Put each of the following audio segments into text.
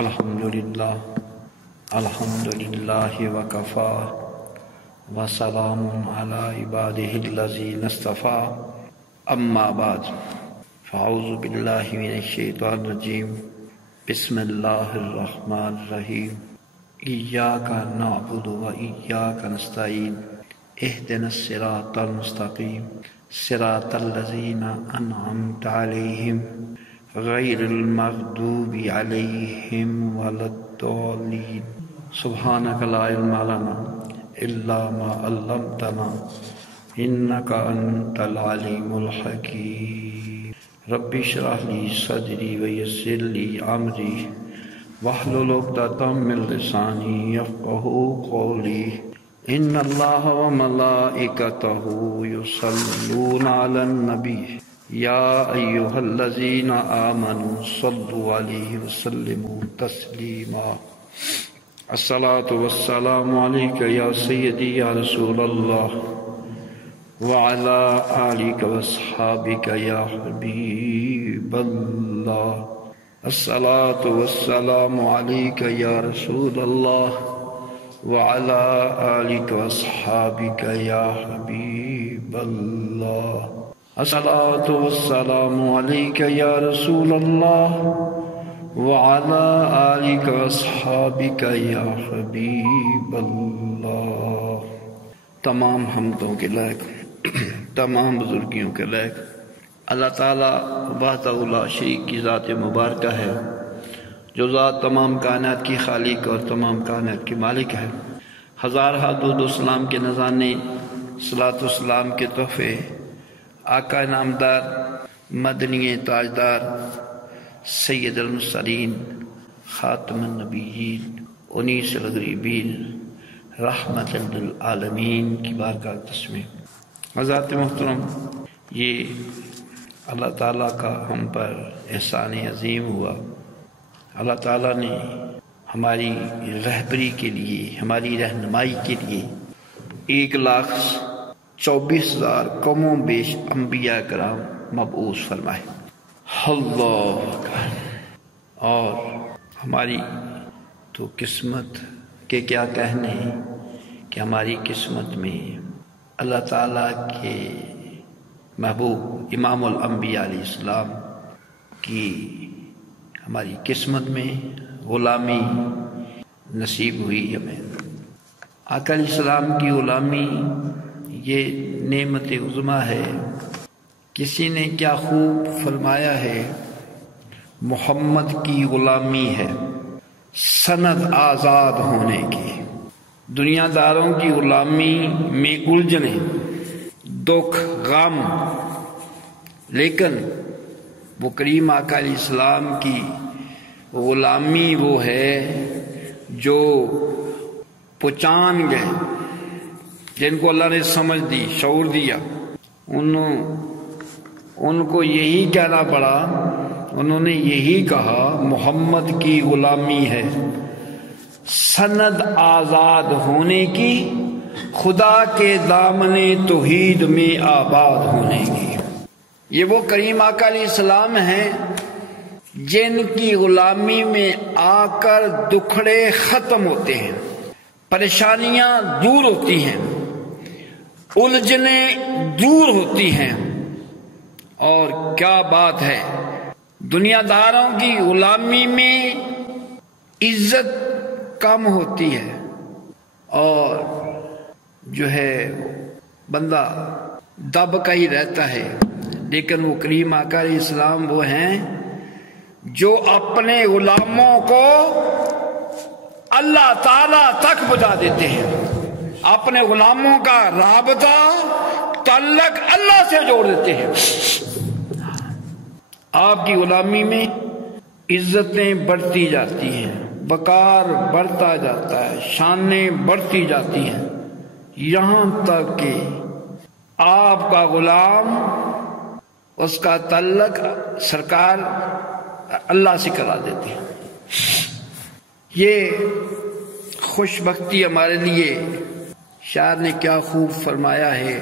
الحمدللہ وکفا وسلام علی عبادہ الذین اصطفا اما بعد فاعوذ باللہ من الشیطان الرجیم بسم اللہ الرحمن الرحیم ایاک نعبد و ایاک نستعین اہدنا الصراط المستقیم صراط الذین انعمت علیہم غیر المغضوب علیہم ولا الضالین سبحانک لا علم لنا الا ما علمتنا انک انت العلیم الحکیم رب اشرح لی صدری ویسر لی امری واحلل عقدۃ من لسانی یفقہوا قولی ان اللہ وملائکتہ یصلون علی النبی یا ایہا الذین آمنوا صلوا علیہ وسلموا تسلیما الصلاة والسلام علیک یا سیدی یا رسول اللہ وعلا آلک واصحابک یا حبیب اللہ الصلاة والسلام علیک یا رسول اللہ وعلا آلک واصحابک یا حبیب اللہ الصلاة والسلام علیک یا رسول اللہ وعلا آلک واصحابک یا حبیب اللہ۔ تمام حمدوں کے لائق، تمام بزرگیوں کے لائق اللہ تعالیٰ وحدہ لا شریک کی ذات مبارکہ ہے، جو ذات تمام کائنات کی خالق اور تمام کائنات کی مالک ہے۔ ہزارہ درود و سلام کے نذرانے، صلاۃ و سلام کے تحفے آقا نامدار مدنی تاجدار سید المرسلین خاتم النبیین انیس الغریبین رحمت للعالمین کی بارگاہ تسلیم۔ حضرات محترم، یہ اللہ تعالیٰ کا ہم پر احسان عظیم ہوا۔ اللہ تعالیٰ نے ہماری رہبری کے لیے، ہماری رہنمائی کے لیے 1,24,000 کم و بیش انبیاء کرام مبعوث فرمائے۔ اللہ اکبر۔ اور ہماری تو قسمت کے کیا کہنے ہیں کہ ہماری قسمت میں اللہ تعالیٰ کے محبوب امام الانبیاء علیہ السلام کی ہماری قسمت میں غلامی نصیب ہوئی ہمیں۔ آقا علیہ السلام کی غلامی یہ نعمت عظمیٰ ہے۔ کسی نے کیا خوب فرمایا ہے، محمد کی غلامی ہے سند آزاد ہونے کی۔ دنیا داروں کی غلامی میں الجھنے، دکھ، غم، لیکن وہ کریم آقا علیہ السلام کی غلامی وہ ہے جو پہچان گئے، جن کو اللہ نے سمجھ دی، شعور دیا، ان کو یہی کہنا پڑا۔ انہوں نے یہی کہا محمد کی غلامی ہے سند آزاد ہونے کی، خدا کے دامن توحید میں آباد ہونے کی۔ یہ وہ کریم آقا علیہ السلام ہیں جن کی غلامی میں آ کر دکھڑے ختم ہوتے ہیں، پریشانیاں دور ہوتی ہیں، الجھنیں دور ہوتی ہیں۔ اور کیا بات ہے، دنیا داروں کی غلامی میں عزت کم ہوتی ہے، اور جو ہے بندہ دب کا ہی رہتا ہے، لیکن وہ کریم آقا علیہ السلام وہ ہیں جو اپنے غلاموں کو اللہ تعالیٰ تک پہنچا دیتے ہیں، اپنے غلاموں کا رابطہ تعلق اللہ سے جوڑ دیتے ہیں۔ آپ کی غلامی میں عزتیں بڑھتی جاتی ہیں، وقار بڑھتا جاتا ہے، شانیں بڑھتی جاتی ہیں، یہاں تک کہ آپ کا غلام اس کا تعلق سرکار اللہ سے کرا دیتے ہیں۔ یہ خوش بختی ہمارے لیے شاعر نے کیا خوب فرمایا ہے،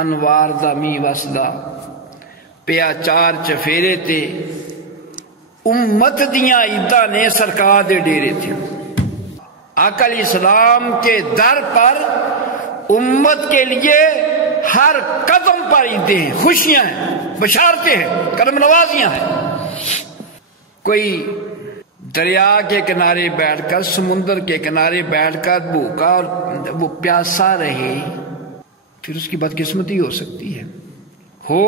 انوار دا می وسدا پیا چار چفیرے تے امت دیاں عیداں نے سرکار دے ڈیرے تھے. آقا علیہ السلام کے در پر امت کے لیے ہر قدم پر عیدیں ہیں، خوشیاں ہیں، بشارتیں ہیں، کرم نوازیاں ہیں. کوئی دریا کے کنارے بیٹھ کر، سمندر کے کنارے بیٹھ کر بھوکا اور وہ پیاسا رہے، پھر اس کی بدقسمتی ہو سکتی ہے. ہو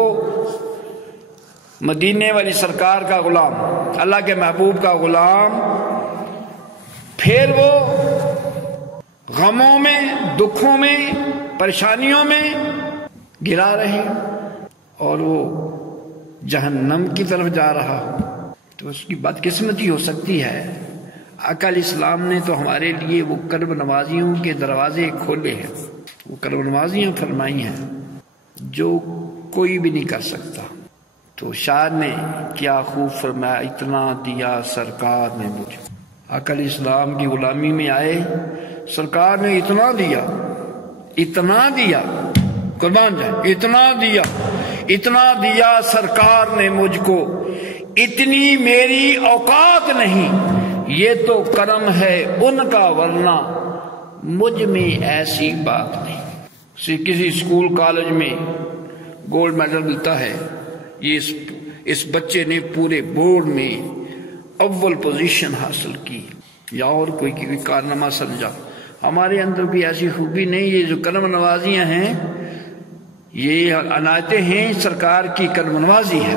مدینے والی سرکار کا غلام، اللہ کے محبوب کا غلام، پھر وہ غموں میں، دکھوں میں، پریشانیوں میں گرا رہے اور وہ جہنم کی طرف جا رہا ہو تو اس کی بدقسمتی ہو سکتی ہے. آقا علیہ السلام نے تو ہمارے لیے وہ کرم نوازیوں کے دروازے کھولے ہیں، وہ کرم نوازیاں فرمائی ہیں جو کوئی بھی نہیں کر سکتا. تو شاعر نے کیا خوب فرمایا، اتنا دیا سرکار نے مجھے. آقا علیہ السلام کی غلامی میں آئے، سرکار نے اتنا دیا، اتنا دیا، قربان جائے، اتنا دیا سرکار نے مجھ کو، اتنی میری اوقات نہیں، یہ تو کرم ہے ان کا ورنہ مجھ میں ایسی بات نہیں. کسی اسکول کالج میں گولڈ میڈل ملتا ہے، یہ اس بچے نے پورے بورڈ میں اول پوزیشن حاصل کی، یا اور کوئی کارنامہ سمجھا. ہمارے اندر بھی ایسی خوبی نہیں. یہ جو کرم نوازیاں ہیں، یہ عنایتیں ہیں، سرکار کی کرم نوازی ہے.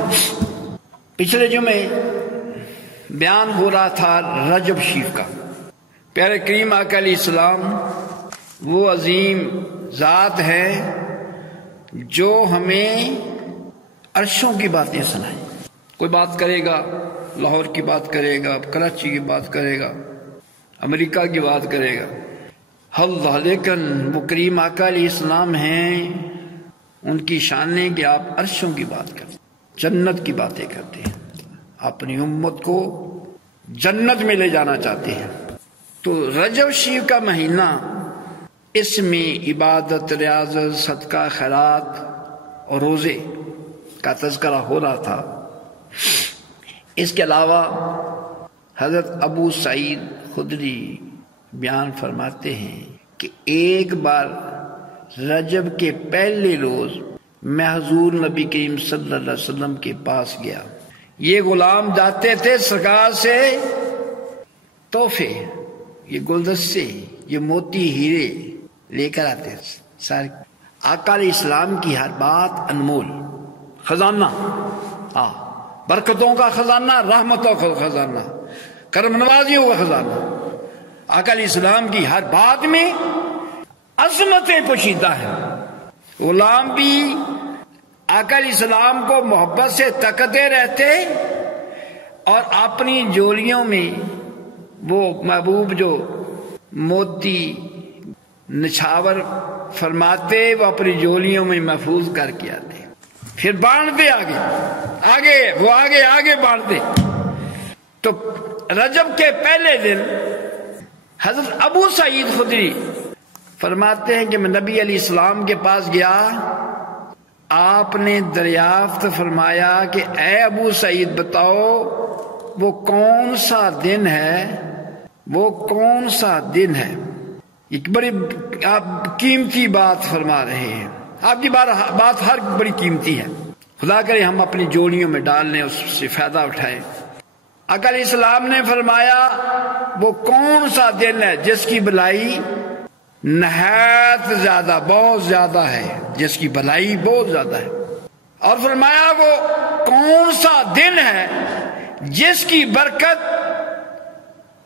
پچھلے جمعے بیان ہو رہا تھا رجب شریف کا. پیارے کریم آقا علیہ السلام وہ عظیم ذات ہے جو ہمیں عرشوں کی باتیں سنائیں. کوئی بات کرے گا، لاہور کی بات کرے گا، کراچی کی بات کرے گا، امریکہ کی بات کرے گا، اللہ. لیکن وہ کریم آقا علیہ السلام ہیں، ان کی شان ہے کہ آپ عرشوں کی بات کرتے ہیں، جنت کی باتیں کرتے ہیں، اپنی امت کو جنت میں لے جانا چاہتے ہیں. تو رجب شریف کا مہینہ، اس میں عبادت، ریاضت، صدقہ، خیرات اور روزے کا تذکرہ ہو رہا تھا. اس کے علاوہ حضرت ابو سعید خدری بیان فرماتے ہیں کہ ایک بار رجب کے پہلے روز میں حضور نبی کریم صلی اللہ علیہ وسلم کے پاس گیا. یہ غلام جاتے تھے سرکار سے تحفے، یہ گلدستے، یہ موتی ہیرے لے کر آتے سارے. آقا علیہ السلام کی ہر بات انمول، خزانہ، برکتوں کا خزانہ، رحمتوں کا خزانہ، کرم نوازیوں کا خزانہ. آقا علیہ السلام کی ہر بات میں عظمتیں پوشیدہ ہیں. غلام بھی آقا علیہ السلام کو محبت سے تکتے رہتے اور اپنی جولیوں میں وہ محبوب جو موتی نچھاور فرماتے وہ اپنی جولیوں میں محفوظ کر کے آتے، پھر بانٹتے آگے بانٹتے. تو رجب کے پہلے دن حضرت ابو سعید خدری فرماتے ہیں کہ میں نبی علیہ السلام کے پاس گیا، آپ نے دریافت فرمایا کہ اے ابو سعید بتاؤ وہ کون سا دن ہے. ایک بڑی آپ قیمتی بات فرما رہے ہیں، آپ کی بات ہر بڑی قیمتی ہے، خدا کرے ہم اپنی جوڑیوں میں ڈال لیں، اس سے فائدہ اٹھائیں. آقا علیہ السلام نے فرمایا وہ کون سا دن ہے جس کی بلائی نہایت زیادہ، بہت زیادہ ہے، جس کی بلائی بہت زیادہ ہے. اور فرمایا وہ کون سا دن ہے جس کی برکت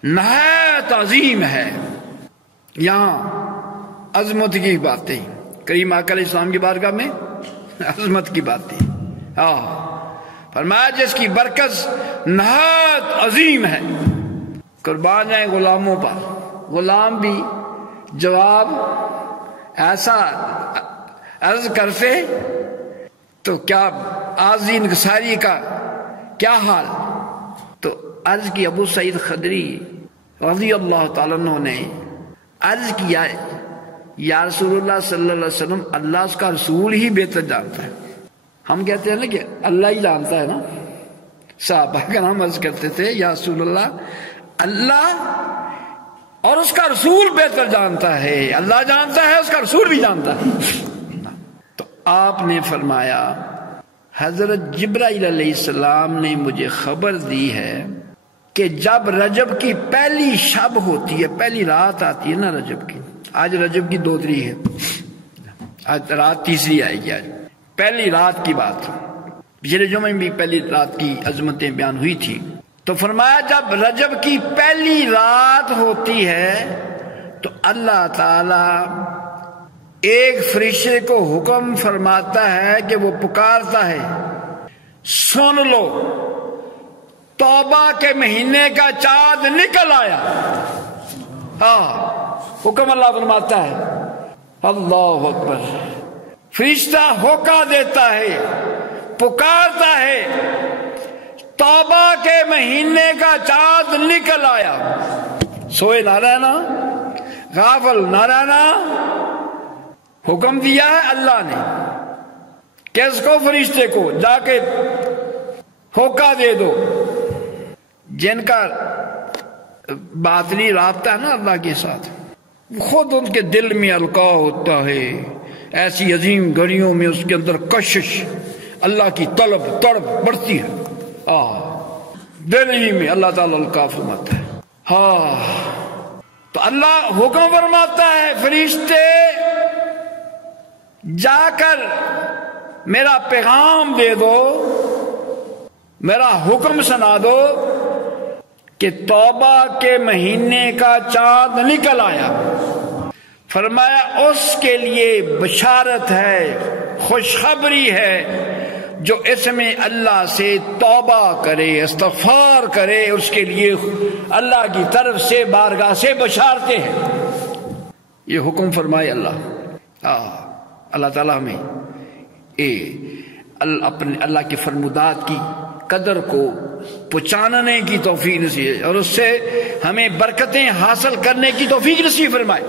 نہایت عظیم ہے. یہاں عظمت کی باتیں، کریم آقا علیہ السلام کی بارگاہ میں عظمت کی باتیں. فرمایا جس کی برکت نہایت عظیم ہے. قربان جائیں غلاموں پر. غلام بھی جواب ایسا عرض کرتے تو کیا عاجزی انکساری کا کیا حال. تو عرض کی ابو سعید خدری رضی اللہ تعالیٰ عنہ نے عرض کیا یا رسول اللہ صلی اللہ علیہ وسلم، اللہ اس کا رسول ہی بہتر جانتا ہے. ہم کہتے ہیں نا کہ اللہ ہی جانتا ہے نا، صحابہ کرام عرض کرتے تھے یا رسول اللہ اور اس کا رسول بہتر جانتا ہے، اللہ جانتا ہے، اس کا رسول بھی جانتا ہے۔ تو آپ نے فرمایا حضرت جبرائیل علیہ السلام نے مجھے خبر دی ہے کہ جب رجب کی پہلی شب ہوتی ہے، پہلی رات آتی ہے نا رجب کی، آج رجب کی 2 تاریخ ہے، آج رات تیسری آئے گی، آج پہلی رات کی بات، پچھلے جمعے میں بھی پہلی رات کی عظمتیں بیان ہوئی تھی۔ تو فرمایا جب رجب کی پہلی رات ہوتی ہے تو اللہ تعالی ایک فرشتے کو حکم فرماتا ہے کہ وہ پکارتا ہے، سن لو توبہ کے مہینے کا چاند نکل آیا۔ حکم اللہ فرماتا ہے، اللہ اکبر، فرشتہ ہوکا دیتا ہے، پکارتا ہے، توبہ کے مہینے کا چاند نکل آیا۔ سوئے نہ رہنا، غافل نہ رہنا، حکم دیا ہے اللہ نے، کس کو؟ فرشتے کو، جا کے ہوکا دے دو۔ جن کا باطنی رابطہ ہے نا اللہ کے ساتھ، خود ان کے دل میں القاء ہوتا ہے، ایسی عظیم گھڑیوں میں اس کے اندر کشش، اللہ کی طلب تڑپ بڑھتی ہے، دل ہی میں اللہ تعالیٰ القاء فرماتا ہے۔ تو اللہ حکم فرماتا ہے، فرشتے جا کر میرا پیغام دے دو، میرا حکم سنا دو کہ توبہ کے مہینے کا چاند نکل آیا۔ فرمایا اس کے لیے بشارت ہے، خوشخبری ہے، جو اس میں اللہ سے توبہ کرے، استغفار کرے، اس کے لیے اللہ کی طرف سے بارگاہ سے بشارتیں ہیں۔ یہ حکم فرمائے اللہ تعالیٰ ہمیں اپنے اللہ کے فرمودات کی قدر کو پہچاننے کی توفیق نصیب اور اس سے ہمیں برکتیں حاصل کرنے کی توفیق نصیب فرمائے۔